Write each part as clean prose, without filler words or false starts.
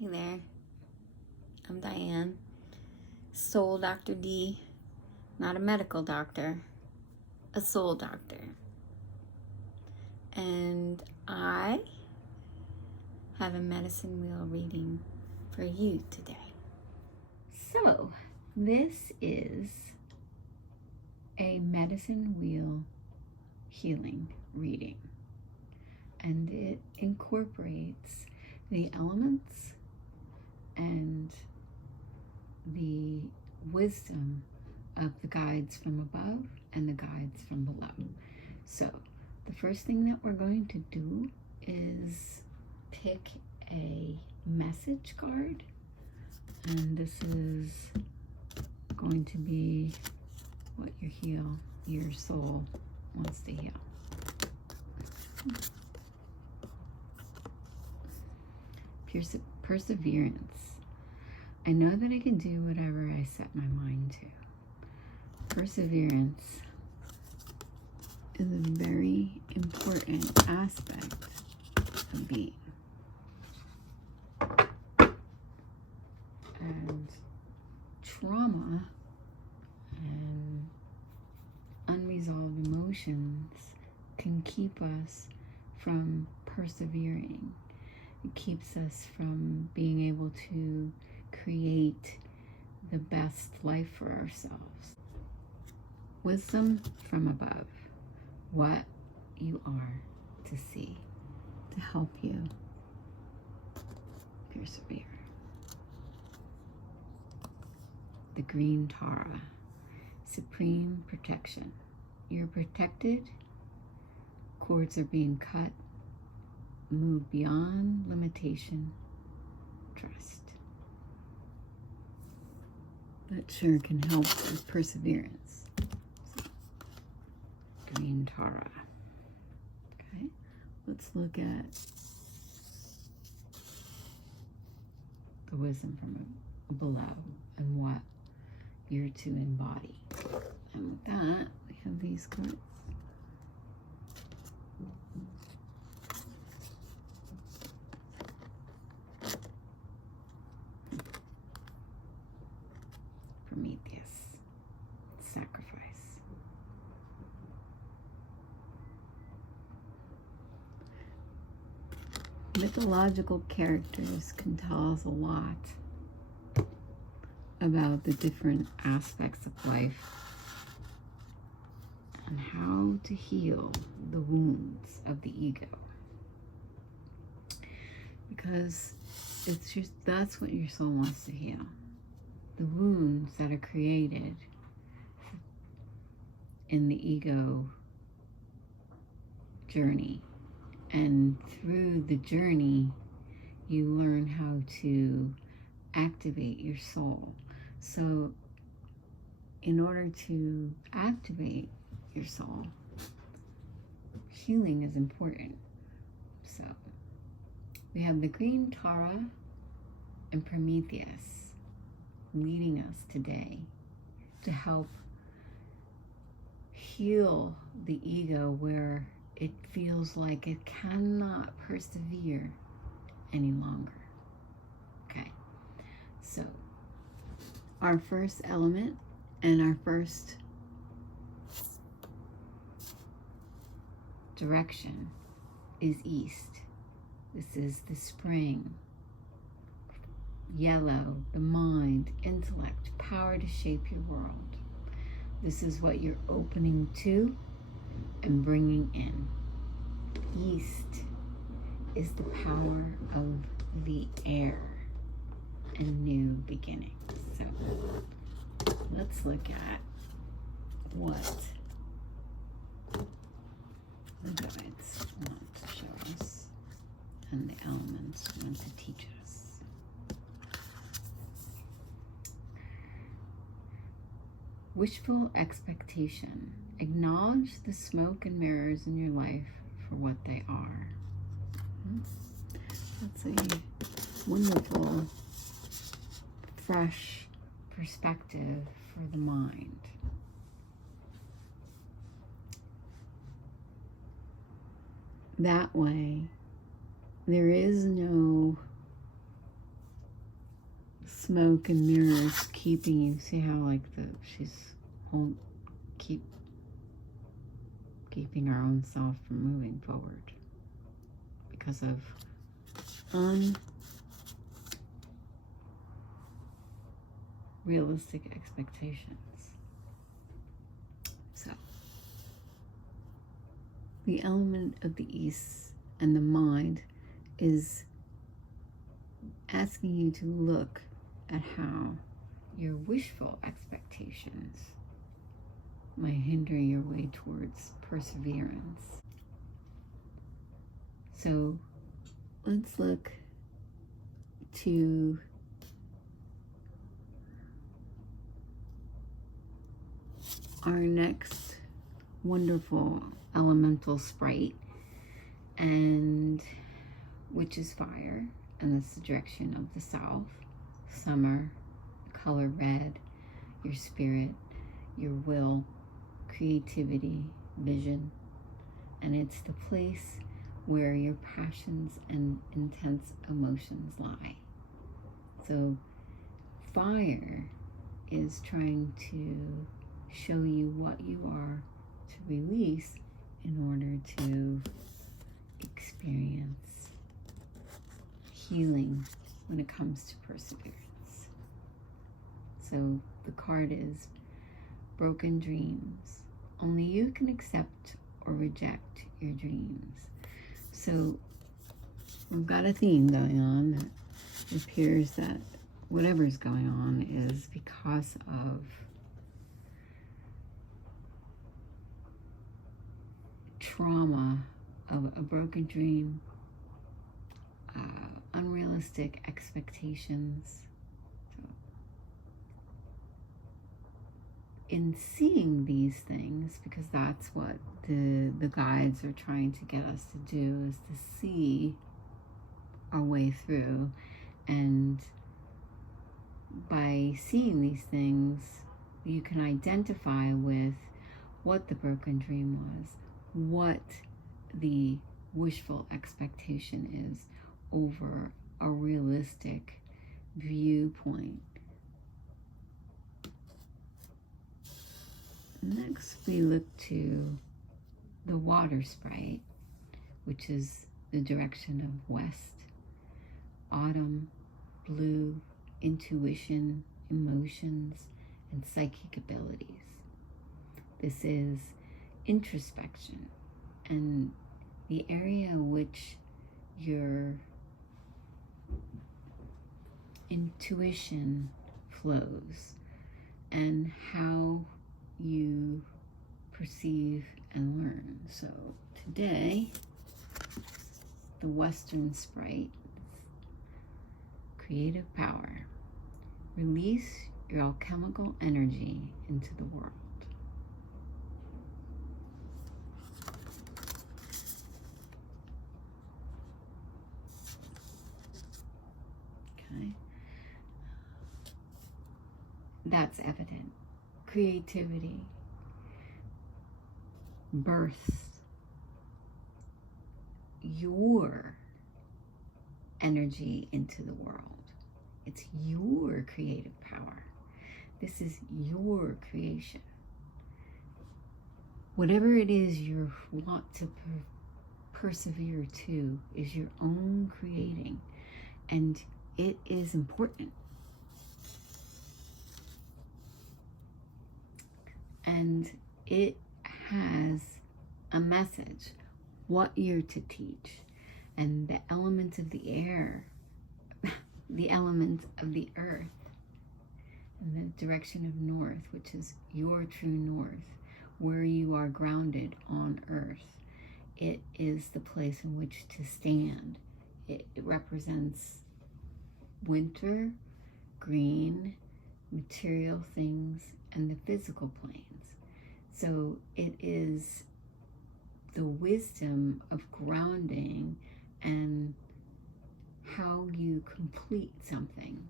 Hey there, I'm Diane, soul Dr. D, not a medical doctor, a soul doctor. And I have a medicine wheel reading for you today. So, this is a medicine wheel healing reading, and it incorporates the elements and the wisdom of the guides from above and the guides from below. So the first thing that we're going to do is pick a message card, and this is going to be what your soul wants to heal. Perseverance. I know that I can do whatever I set my mind to. Perseverance is a very important aspect of being. And trauma and unresolved emotions can keep us from persevering. It keeps us from being able to create the best life for ourselves. Wisdom from above, what you are to see, to help you persevere. The green Tara, supreme protection. You're protected, cords are being cut, move beyond limitation, trust. That sure can help with perseverance. So, green Tara. Okay, let's look at the wisdom from below and what you're to embody. And with that, we have these cards. Prometheus, sacrifice. Mythological characters can tell us a lot about the different aspects of life and how to heal the wounds of the ego. Because it's just, that's what your soul wants to heal. The wounds that are created in the ego journey. And through the journey, you learn how to activate your soul. So in order to activate your soul, healing is important. So we have the green Tara and Prometheus leading us today to help heal the ego where it feels like it cannot persevere any longer. Okay, so our first element and our first direction is east. This is the spring. Yellow, the mind, intellect, power to shape your world. This is what you're opening to and bringing in. East is the power of the air and new beginnings. So let's look at what the guides want to show us and the elements want to teach us. Wishful expectation. Acknowledge the smoke and mirrors in your life for what they are. That's a wonderful, fresh perspective for the mind. That way, there is no smoke and mirrors keeping you. See how like she's won't keeping our own self from moving forward because of unrealistic expectations. So the element of the East and the mind is asking you to look at how your wishful expectations might hinder your way towards perseverance. So let's look to our next wonderful elemental sprite, and which is fire, and it's the direction of the south, summer, color red, your spirit, your will, creativity, vision, and it's the place where your passions and intense emotions lie. So fire is trying to show you what you are to release in order to experience healing when it comes to perseverance. So the card is broken dreams. Only you can accept or reject your dreams. So we've got a theme going on that it appears that whatever's going on is because of trauma of a broken dream, unrealistic expectations. So in seeing these things, because that's what the guides are trying to get us to do, is to see our way through, and by seeing these things you can identify with what the broken dream was, what the wishful expectation is over a realistic viewpoint. Next, we look to the water sprite, which is the direction of west, autumn, blue, intuition, emotions, and psychic abilities. This is introspection and the area in which your intuition flows and how you perceive and learn. So today, the Western sprite, creative power. Release your alchemical energy into the world. Okay. That's evident. Creativity, birth, your energy into the world. It's your creative power. This is your creation. Whatever it is you want to persevere to is your own creating, and it is important. And it has a message, what you're to teach, and the elements of the air, the elements of the earth, and the direction of north, which is your true north, where you are grounded on earth. It is the place in which to stand. It represents winter, green, material things, and the physical planes. So it is the wisdom of grounding and how you complete something.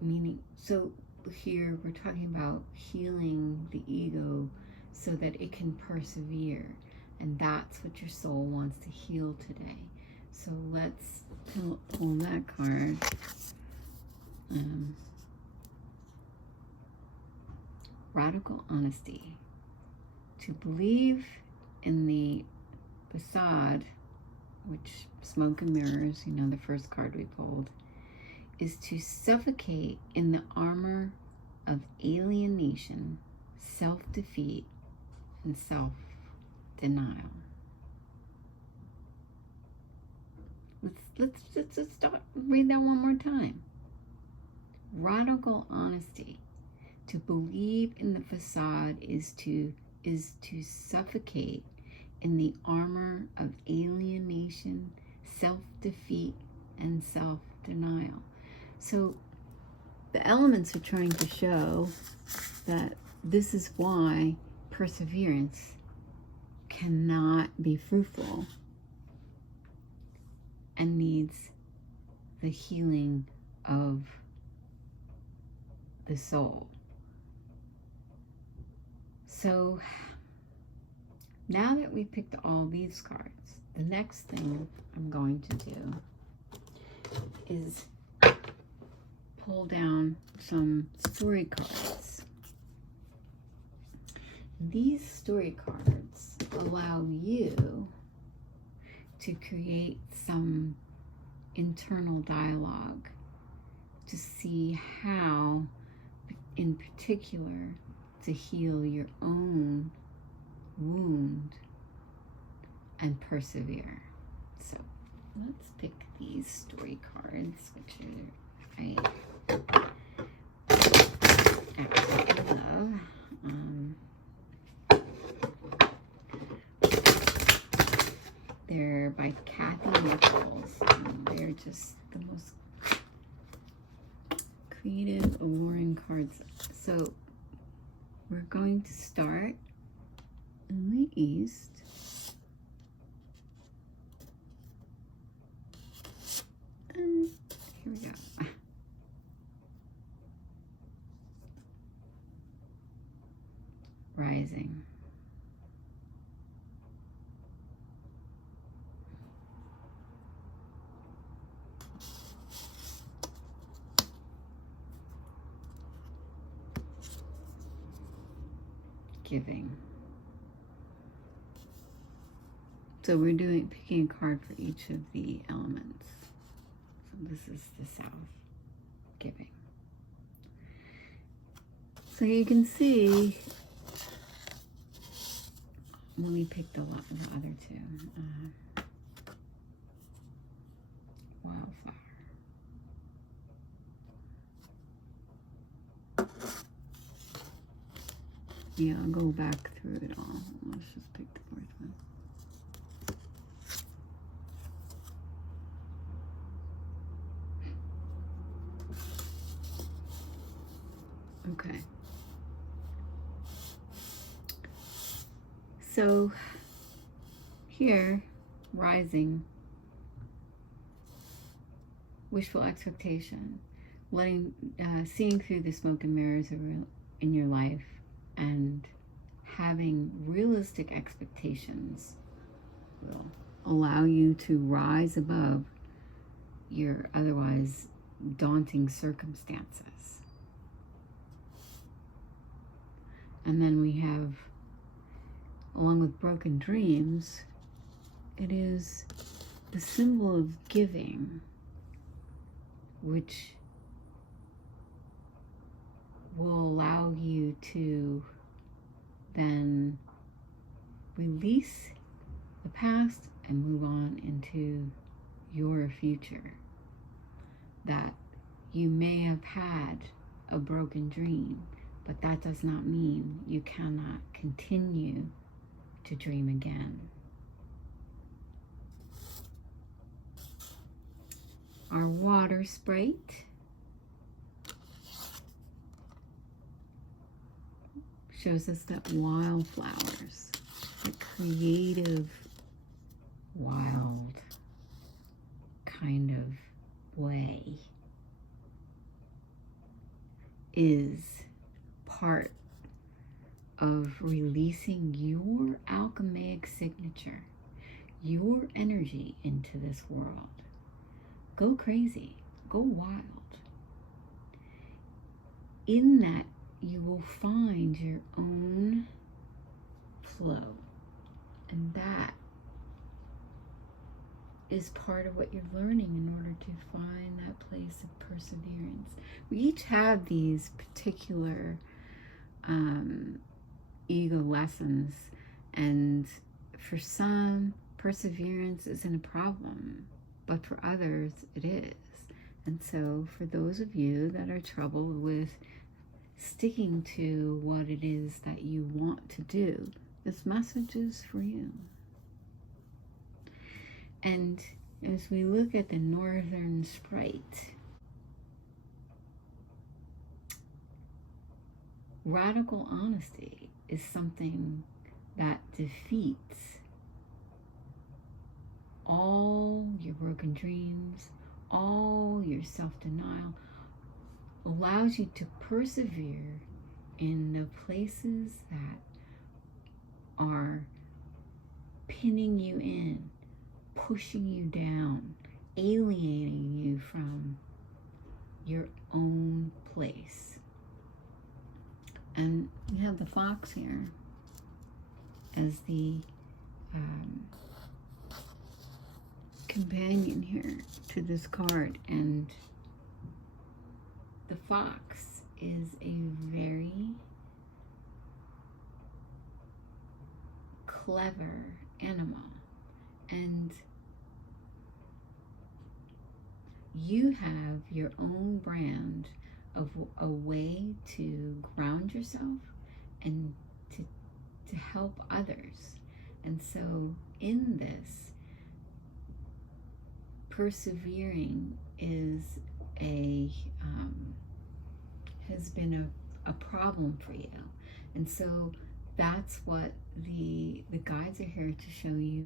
Meaning, so here we're talking about healing the ego so that it can persevere, and that's what your soul wants to heal today, So let's pull that card. Radical honesty. To believe in the facade, which smoke and mirrors, you know, the first card we pulled, is to suffocate in the armor of alienation, self-defeat, and self-denial. Let's start, read that one more time. Radical honesty. To believe in the facade is to suffocate in the armor of alienation, self-defeat, and self-denial. So the elements are trying to show that this is why perseverance cannot be fruitful and needs the healing of the soul. So now that we picked all these cards, the next thing I'm going to do is pull down some story cards. These story cards allow you to create some internal dialogue to see how, in particular, to heal your own wound and persevere. So let's pick these story cards, which I absolutely love. They're by Kathy Nichols. They're just the most creative, alluring cards. So we're going to start in the East. And here we go. Rising. Giving. So we're picking a card for each of the elements. So this is the South, giving. So you can see when we picked the other two, wildflower. Yeah, I'll go back through it all. Let's just pick the fourth one. Okay. So here, rising, wishful expectation, seeing through the smoke and mirrors in your life, and having realistic expectations will allow you to rise above your otherwise daunting circumstances. And then we have, along with broken dreams, it is the symbol of giving, which will allow you to then release the past and move on into your future. That you may have had a broken dream, but that does not mean you cannot continue to dream again. Our water sprite shows us that wildflowers, the creative, wild kind of way, is part of releasing your alchemic signature, your energy into this world. Go crazy, go wild. In that, you will find your own flow. And that is part of what you're learning in order to find that place of perseverance. We each have these particular ego lessons, and for some, perseverance isn't a problem, but for others, it is. And so for those of you that are troubled with sticking to what it is that you want to do, this message is for you. And as we look at the Northern Sprite, radical honesty is something that defeats all your broken dreams, all your self-denial, allows you to persevere in the places that are pinning you in, pushing you down, alienating you from your own place. And we have the fox here as the companion here to this card, and the fox is a very clever animal, and you have your own brand of a way to ground yourself and to help others. And so in this, persevering is has been a problem for you. And so that's what the guides are here to show you.